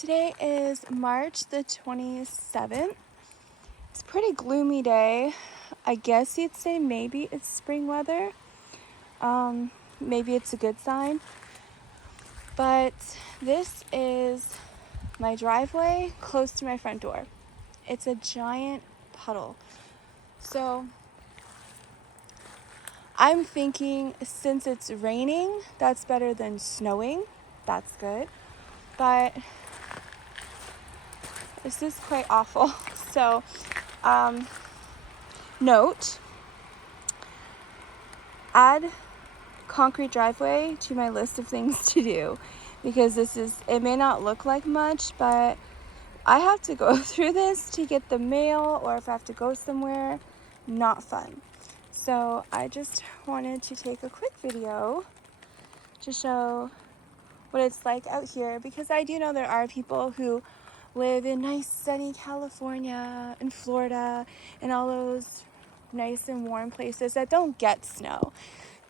Today is March the 27th. It's a pretty gloomy day. I guess you'd say maybe it's spring weather. Maybe it's a good sign. But this is my driveway close to my front door. It's a giant puddle. So I'm thinking since it's raining, that's better than snowing. That's good. But this is quite awful. So, note, add concrete driveway to my list of things to do, because it may not look like much, but I have to go through this to get the mail, or if I have to go somewhere, not fun. So I just wanted to take a quick video to show what it's like out here, because I do know there are people who live in nice sunny California and Florida and all those nice and warm places that don't get snow.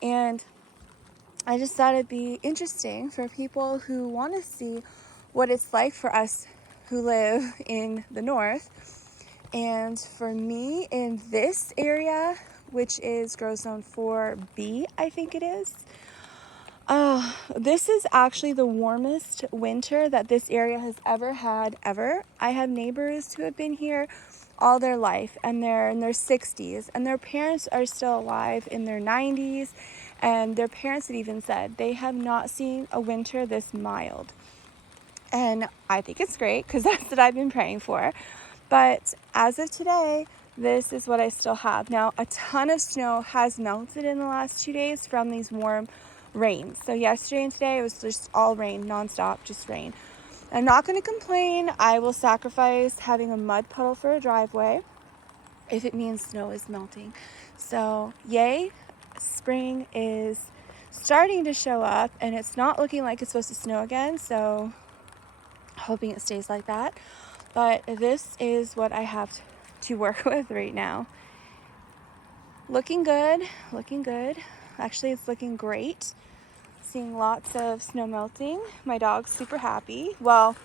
And I just thought it'd be interesting for people who want to see what it's like for us who live in the north. And for me in this area, which is Grow Zone 4B, I think it is, this is actually the warmest winter that this area has ever had, ever. I have neighbors who have been here all their life, and they're in their 60s, and their parents are still alive in their 90s, and their parents have even said they have not seen a winter this mild. And I think it's great, because that's what I've been praying for. But as of today, this is what I still have. Now, a ton of snow has melted in the last 2 days from these warm rains. So yesterday and today, it was just all rain, nonstop, just rain. I'm not going to complain. I will sacrifice having a mud puddle for a driveway if it means snow is melting. So yay, spring is starting to show up, and it's not looking like it's supposed to snow again, so hoping it stays like that. But this is what I have to work with right now. Looking good, looking good. Actually, it's looking great. Seeing lots of snow melting. My dog's super happy. Well,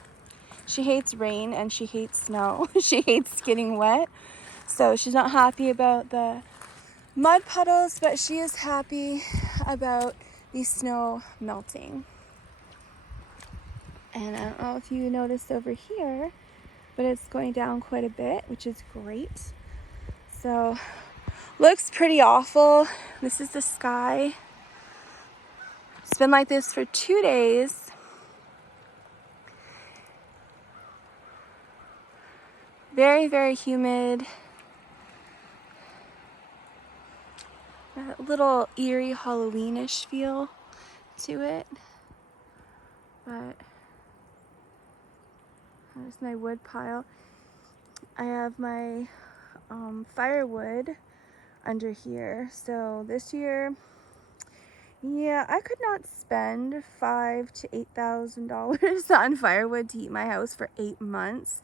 she hates rain and she hates snow. She hates getting wet. So she's not happy about the mud puddles, but she is happy about the snow melting. And I don't know if you noticed over here, but it's going down quite a bit, which is great. So looks pretty awful. This is the sky. It's been like this for 2 days. Very, very humid. A little eerie Halloweenish feel to it. But there's my wood pile. I have my firewood under here. So this year, yeah, I could not spend $5,000 to $8,000 on firewood to heat my house for 8 months.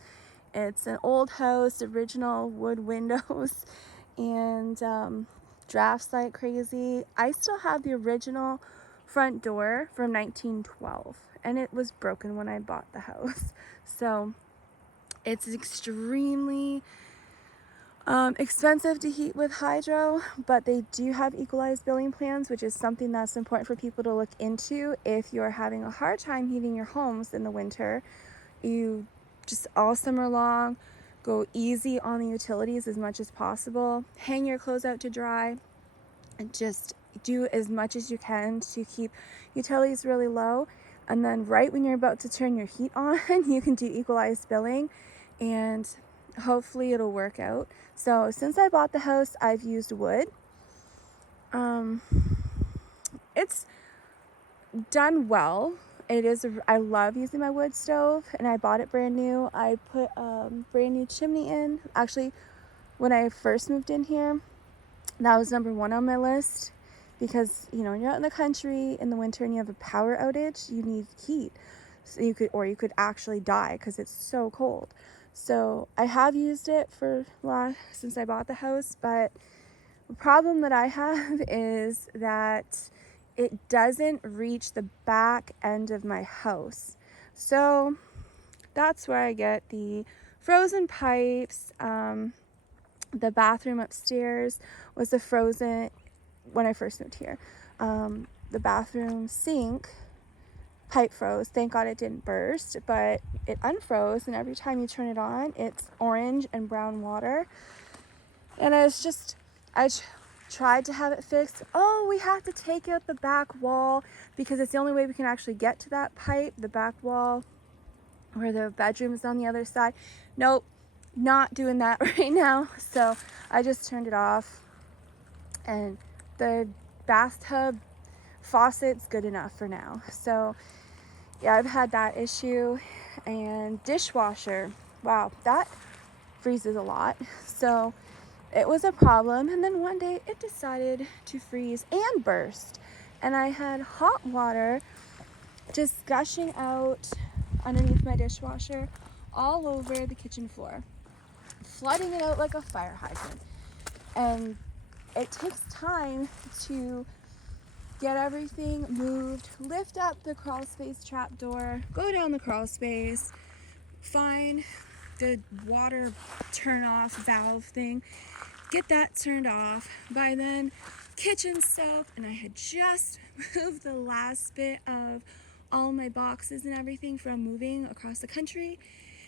It's an old house, original wood windows, and drafts like crazy. I still have the original front door from 1912, and it was broken when I bought the house. So it's extremely expensive to heat with hydro, but they do have equalized billing plans, which is something that's important for people to look into if you're having a hard time heating your homes in the winter. You just all summer long go easy on the utilities as much as possible. Hang your clothes out to dry, and just do as much as you can to keep utilities really low. And then right when you're about to turn your heat on, you can do equalized billing, and hopefully it'll work out. So since I bought the house, I've used wood. It's done well. I love using my wood stove, and I bought it brand new. I put a brand new chimney in. Actually, when I first moved in here, that was number one on my list, because when you're out in the country in the winter and you have a power outage, you need heat. So you could actually die because it's so cold. So I have used it since I bought the house, but the problem that I have is that it doesn't reach the back end of my house. So that's where I get the frozen pipes. The bathroom upstairs was a frozen when I first moved here. The bathroom sink pipe froze. Thank God it didn't burst, but it unfroze, and every time you turn it on, it's orange and brown water. And I tried to have it fixed. Oh, we have to take out the back wall because it's the only way we can actually get to that pipe, the back wall where the bedroom is on the other side. Nope, not doing that right now. So I just turned it off, and the bathtub faucet's good enough for now. So yeah, I've had that issue. And dishwasher, wow, that freezes a lot. So it was a problem, and then one day it decided to freeze and burst, and I had hot water just gushing out underneath my dishwasher all over the kitchen floor, flooding it out like a fire hydrant. And it takes time to get everything moved, lift up the crawl space trap door, go down the crawl space, find the water turn off valve thing, get that turned off. By then, kitchen soap, and I had just moved the last bit of all my boxes and everything from moving across the country,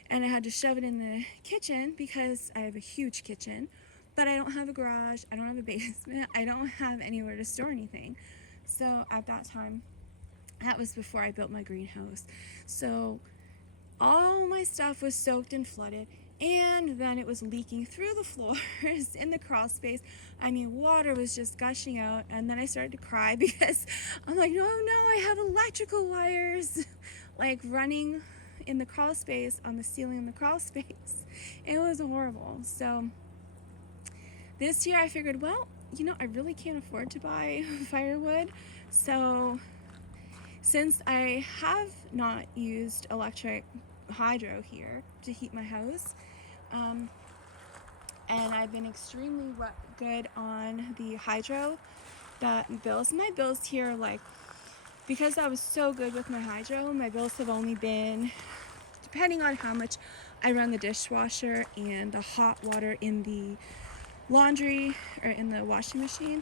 and I had to shove it in the kitchen because I have a huge kitchen, but I don't have a garage, I don't have a basement, I don't have anywhere to store anything. So at that time, that was before I built my greenhouse. So all my stuff was soaked and flooded, and then it was leaking through the floors in the crawl space. I mean, water was just gushing out, and then I started to cry because I'm like, no, I have electrical wires like running in the crawl space on the ceiling in the crawl space. It was horrible. So this year I figured, well, I really can't afford to buy firewood. So since I have not used electric hydro here to heat my house, and I've been extremely good on the hydro, my bills here are like, because I was so good with my hydro, my bills have only been, depending on how much I run the dishwasher and the hot water in the laundry or in the washing machine,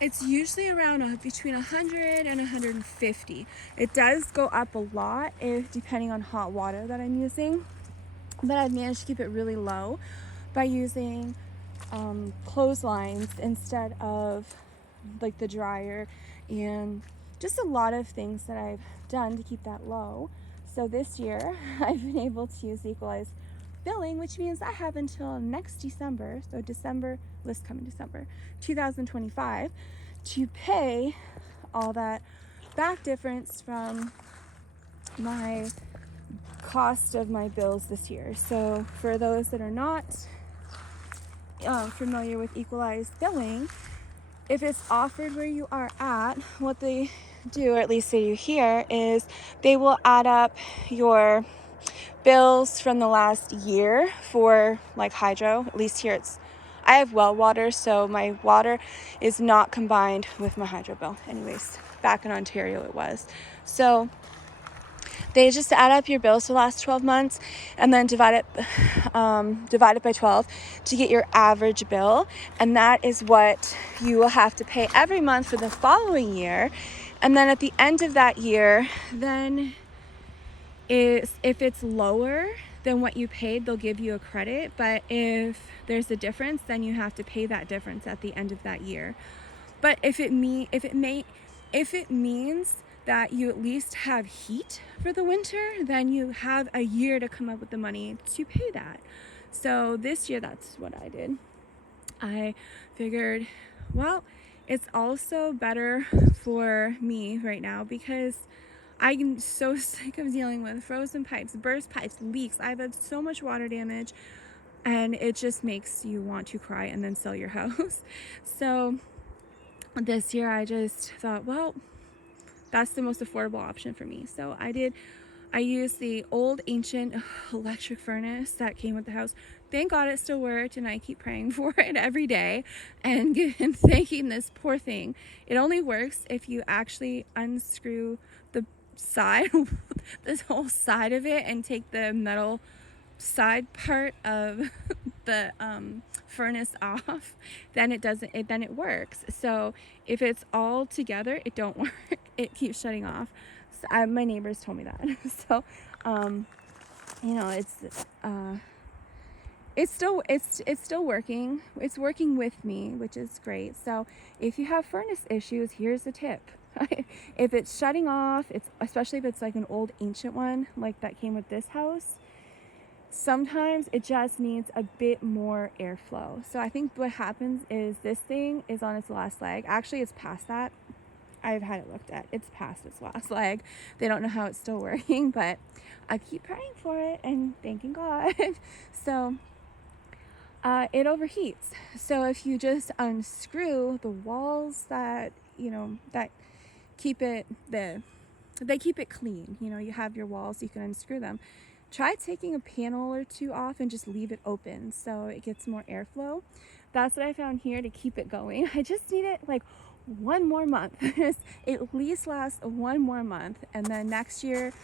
it's usually around between 100 and 150. It does go up a lot depending on hot water that I'm using, but I've managed to keep it really low by using clotheslines instead of like the dryer, and just a lot of things that I've done to keep that low. So this year I've been able to use equalized billing, which means I have until next December, so this coming December 2025, to pay all that back difference from my cost of my bills this year. So for those that are not familiar with equalized billing, if it's offered where you are at, what they do, or at least they do here, is they will add up your bills from the last year for like hydro. At least here I have well water, so my water is not combined with my hydro bill. Anyways, back in Ontario it was. So they just add up your bills for the last 12 months and then divide it by 12 to get your average bill. And that is what you will have to pay every month for the following year. And then at the end of that year, then if it's lower than what you paid, they'll give you a credit. But if there's a difference, then you have to pay that difference at the end of that year. But if it means that you at least have heat for the winter, then you have a year to come up with the money to pay that. So this year, that's what I did. I figured, well, it's also better for me right now because I'm so sick of dealing with frozen pipes, burst pipes, leaks. I've had so much water damage, and it just makes you want to cry and then sell your house. So this year I just thought, well, that's the most affordable option for me. So I used the old ancient electric furnace that came with the house. Thank God it still worked, and I keep praying for it every day and thanking this poor thing. It only works if you actually unscrew side, this whole side of it, and take the metal side part of the furnace off, then it works. So if it's all together, it don't work. It keeps shutting off. So my neighbors told me that. So you know, it's still working. It's working with me, which is great. So if you have furnace issues, here's a tip. If it's shutting off, especially if it's like an old ancient one like that came with this house, sometimes it just needs a bit more airflow. So I think what happens is this thing is on its last leg. Actually, it's past that. I've had it looked at. It's past its last leg. They don't know how it's still working, but I keep praying for it and thanking God. So it overheats. So if you just unscrew the walls that, that keep it, they keep it clean. You have your walls, you can unscrew them. Try taking a panel or two off and just leave it open so it gets more airflow. That's what I found here to keep it going. I just need it like one more month. At least last one more month, and then next year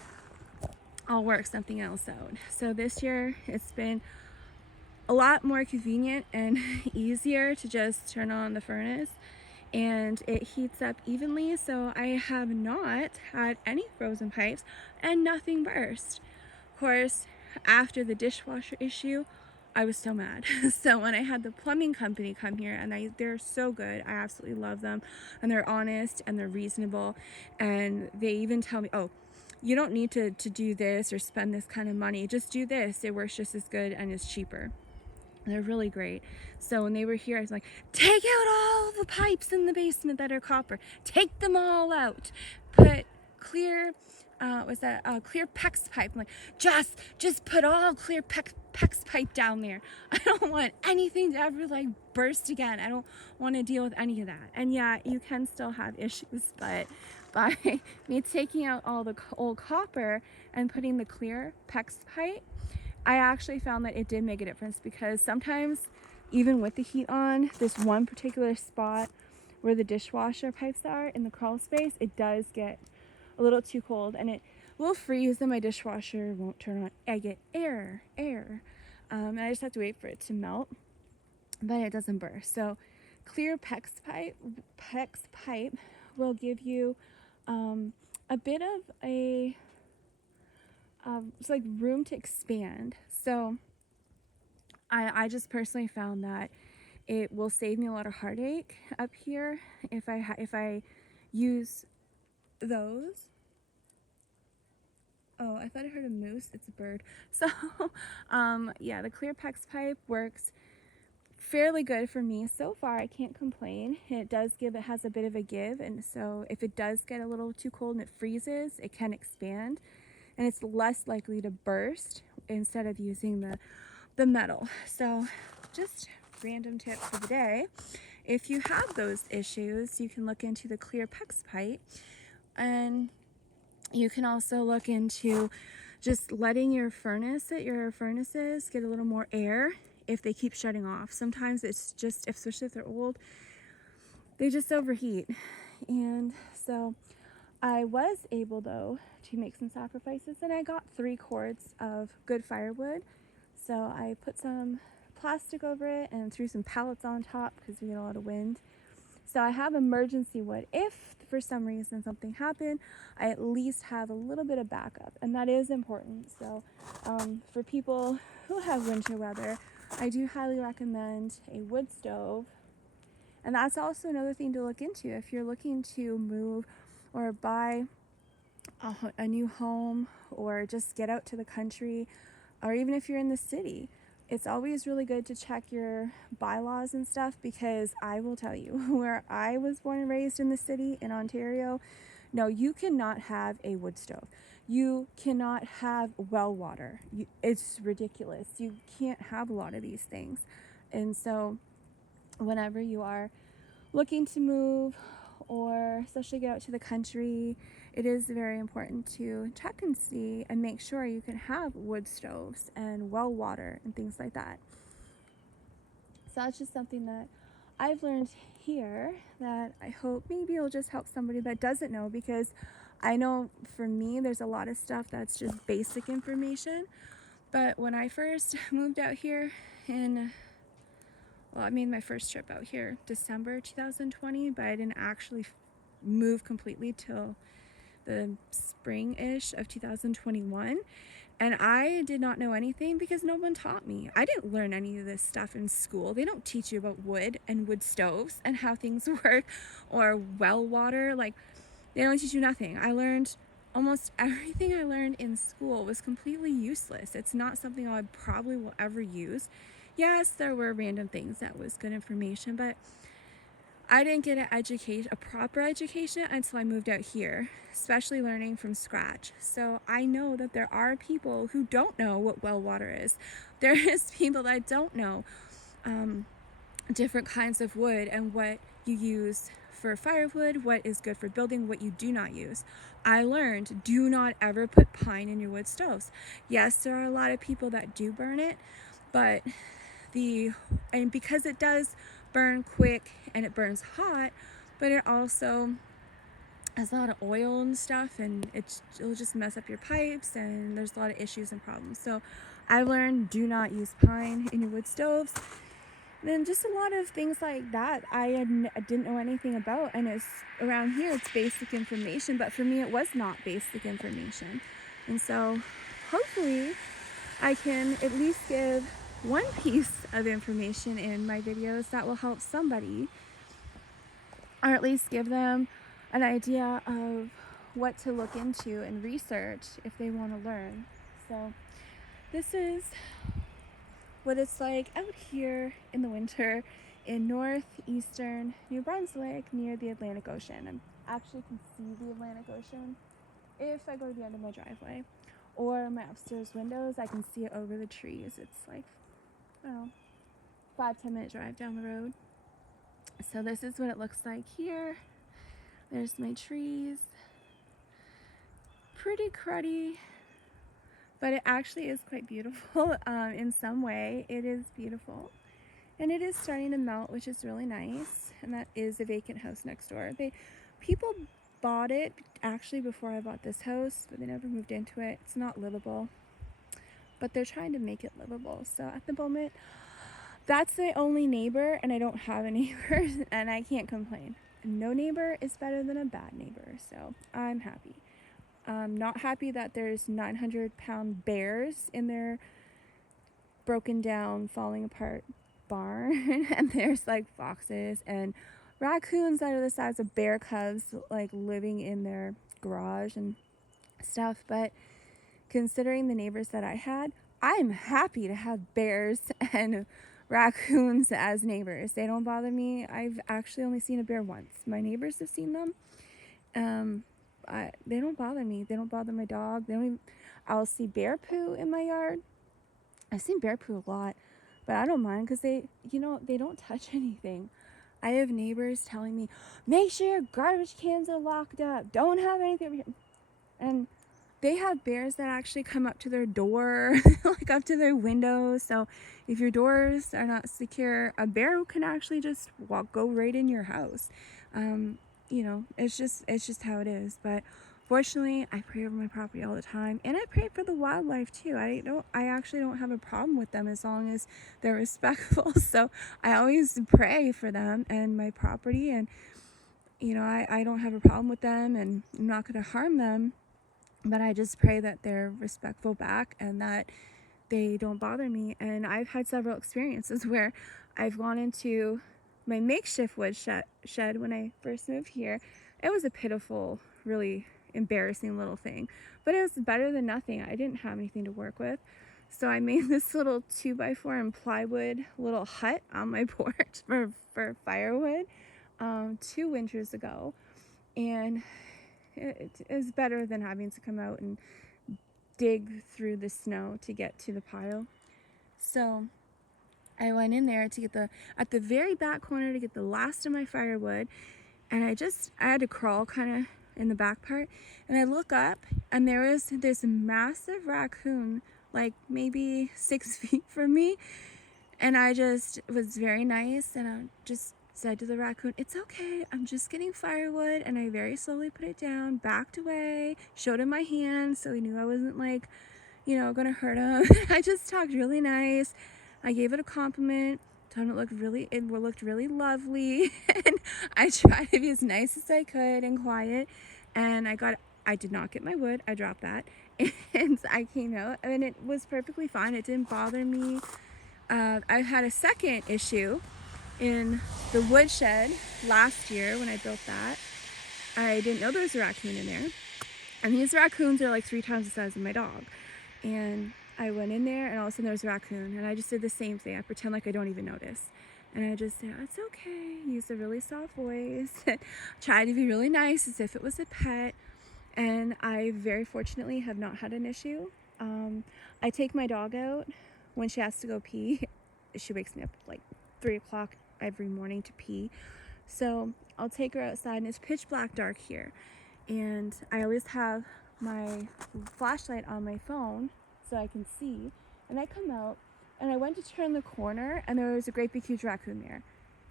I'll work something else out. So this year it's been a lot more convenient and easier to just turn on the furnace, and it heats up evenly, so I have not had any frozen pipes and nothing burst. Of course, after the dishwasher issue, I was so mad. So when I had the plumbing company come here, and they're so good, I absolutely love them, and they're honest and they're reasonable, and they even tell me, oh, you don't need to do this or spend this kind of money, just do this, it works just as good and is cheaper. They're really great. So when they were here, I was like, take out all the pipes in the basement that are copper. Take them all out. Put clear, clear PEX pipe. I'm like, just put all clear PEX pipe down there. I don't want anything to ever like burst again. I don't want to deal with any of that. And yeah, you can still have issues, but by me taking out all the old copper and putting the clear PEX pipe, I actually found that it did make a difference, because sometimes even with the heat on, this one particular spot where the dishwasher pipes are in the crawl space, it does get a little too cold and it will freeze and my dishwasher won't turn on. I get air. And I just have to wait for it to melt, but it doesn't burst. So clear PEX pipe will give you a bit of it's like room to expand. So I just personally found that it will save me a lot of heartache up here if I use those. Oh, I thought I heard a moose. It's a bird. So yeah, the clear PEX pipe works fairly good for me so far. I can't complain. It has a bit of a give, and so if it does get a little too cold and it freezes, it can expand, and it's less likely to burst instead of using the metal. So just random tip for the day. If you have those issues, you can look into the clear PEX pipe, and you can also look into just letting your furnaces get a little more air if they keep shutting off. Sometimes it's just, especially if they're old, they just overheat. And so I was able though to make some sacrifices, and I got 3 cords of good firewood. So I put some plastic over it and threw some pallets on top because we get a lot of wind. So I have emergency wood. If for some reason something happened, I at least have a little bit of backup, and that is important. So for people who have winter weather, I do highly recommend a wood stove. And that's also another thing to look into if you're looking to move or buy a new home, or just get out to the country, or even if you're in the city. It's always really good to check your bylaws and stuff, because I will tell you, where I was born and raised in the city in Ontario, no, you cannot have a wood stove. You cannot have well water. It's ridiculous. You can't have a lot of these things. And so whenever you are looking to move, or especially get out to the country, it is very important to check and see and make sure you can have wood stoves and well water and things like that. So that's just something that I've learned here that I hope maybe will just help somebody that doesn't know, because I know for me, there's a lot of stuff that's just basic information. But when I first moved out here I made my first trip out here December 2020, but I didn't actually move completely till the spring-ish of 2021. And I did not know anything because no one taught me. I didn't learn any of this stuff in school. They don't teach you about wood and wood stoves and how things work, or well water. Like, they don't teach you nothing. I learned almost everything I learned in school was completely useless. It's not something I probably will ever use. Yes, there were random things that was good information, but I didn't get a proper education until I moved out here, especially learning from scratch. So I know that there are people who don't know what well water is. There is people that don't know different kinds of wood and what you use for firewood, what is good for building, what you do not use. I learned, do not ever put pine in your wood stoves. Yes, there are a lot of people that do burn it, but because it does burn quick and it burns hot, but it also has a lot of oil and stuff, and it'll just mess up your pipes, and there's a lot of issues and problems. So I learned, do not use pine in your wood stoves. And then just a lot of things like that I didn't know anything about, and it's around here it's basic information, but for me it was not basic information. And so hopefully I can at least give one piece of information in my videos that will help somebody, or at least give them an idea of what to look into and research if they want to learn. So this is what it's like out here in the winter in northeastern New Brunswick near the Atlantic Ocean. I actually can see the Atlantic Ocean if I go to the end of my driveway, or my upstairs windows, I can see it over the trees. It's like, I don't know, 5-10 minute drive down the road. So this is what it looks like here. There's my trees. Pretty cruddy, but it actually is quite beautiful. In some way it is beautiful, and it is starting to melt, which is really nice. And that is a vacant house next door. People bought it actually before I bought this house, but they never moved into it. It's not livable, but they're trying to make it livable. So at the moment, that's the only neighbor, and I don't have a neighbor, and I can't complain. No neighbor is better than a bad neighbor, so I'm happy. I'm not happy that there's 900-pound bears in their broken down, falling apart barn, and there's like foxes and raccoons that are the size of bear cubs, like living in their garage and stuff. But considering the neighbors that I had, I'm happy to have bears and raccoons as neighbors. They don't bother me. I've actually only seen a bear once. My neighbors have seen them. They don't bother me. They don't bother my dog. I'll see bear poo in my yard. I've seen bear poo a lot, but I don't mind because they don't touch anything. I have neighbors telling me, make sure your garbage cans are locked up. Don't have anything over here. And they have bears that actually come up to their door, like up to their windows. So if your doors are not secure, a bear can actually just go right in your house. It's just how it is. But fortunately, I pray over my property all the time, and I pray for the wildlife too. I actually don't have a problem with them as long as they're respectful. So I always pray for them and my property, and I don't have a problem with them, and I'm not going to harm them. But I just pray that they're respectful back and that they don't bother me. And I've had several experiences where I've gone into my makeshift wood shed when I first moved here. It was a pitiful, really embarrassing little thing, but it was better than nothing. I didn't have anything to work with. So I made this little 2x4 and plywood little hut on my porch for firewood 2 winters ago. And it is better than having to come out and dig through the snow to get to the pile. So I went in there to get at the very back corner to get the last of my firewood, and I had to crawl kind of in the back part, and I look up, and there is this massive raccoon, like maybe 6 feet from me, and I just was very nice, and I just said to the raccoon, "It's okay, I'm just getting firewood," and I very slowly put it down, backed away, showed him my hand so he knew I wasn't like, you know, gonna hurt him. I just talked really nice. I gave it a compliment, told him it looked really lovely, and I tried to be as nice as I could and quiet. And I did not get my wood. I dropped that, and I came out, and it was perfectly fine. It didn't bother me. I had a second issue in the woodshed last year when I built that. I didn't know there was a raccoon in there, and these raccoons are like 3 times the size of my dog. And I went in there, and all of a sudden there was a raccoon, and I just did the same thing. I pretend like I don't even notice, and I just said, "It's okay," use a really soft voice, try to be really nice as if it was a pet. And I very fortunately have not had an issue. I take my dog out when she has to go pee. She wakes me up like 3 o'clock every morning to pee. So I'll take her outside, and it's pitch black dark here. And I always have my flashlight on my phone so I can see. And I come out, and I went to turn the corner, and there was a great big huge raccoon there.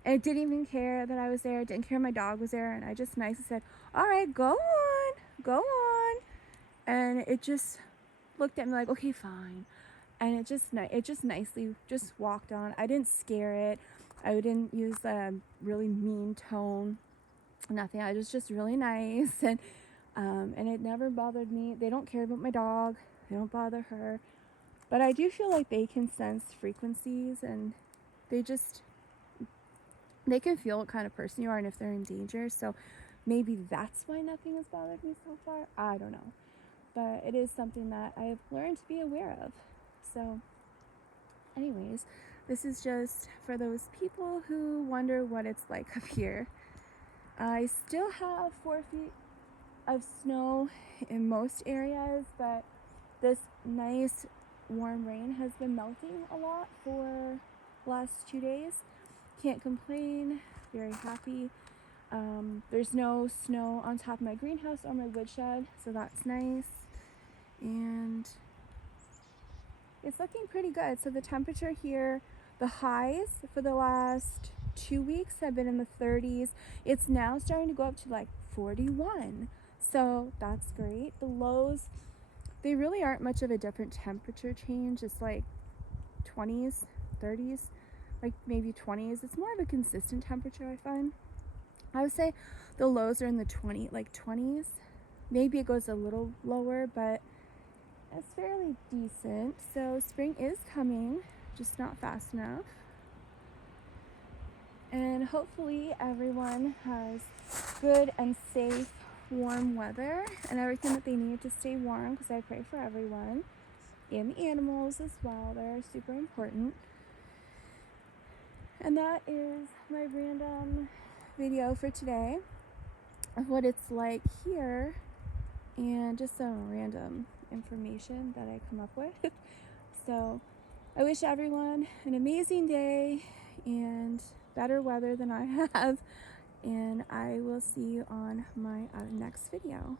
And it didn't even care that I was there. It didn't care my dog was there. And I just nicely said, "All right, go on, go on." And it just looked at me like, "Okay, fine." And it just nicely just walked on. I didn't scare it. I didn't use a really mean tone. Nothing. I was just really nice, and it never bothered me. They don't care about my dog. They don't bother her. But I do feel like they can sense frequencies, and they can feel what kind of person you are and if they're in danger. So maybe that's why nothing has bothered me so far. I don't know. But it is something that I have learned to be aware of. So anyways, this is just for those people who wonder what it's like up here. I still have 4 feet of snow in most areas, but this nice warm rain has been melting a lot for the last 2 days. Can't complain, very happy. There's no snow on top of my greenhouse or my woodshed, so that's nice. And it's looking pretty good. So the temperature here, the highs for the last 2 weeks have been in the 30s. It's now starting to go up to like 41. So that's great. The lows, they really aren't much of a different temperature change. It's like 20s, 30s, like maybe 20s. It's more of a consistent temperature, I find. I would say the lows are in the 20s. Maybe it goes a little lower, but it's fairly decent. So spring is coming, just not fast enough. And hopefully everyone has good and safe, warm weather and everything that they need to stay warm, because I pray for everyone and the animals as well. They're super important. And that is my random video for today of what it's like here, and just some random information that I come up with. So I wish everyone an amazing day and better weather than I have, and I will see you on my next video.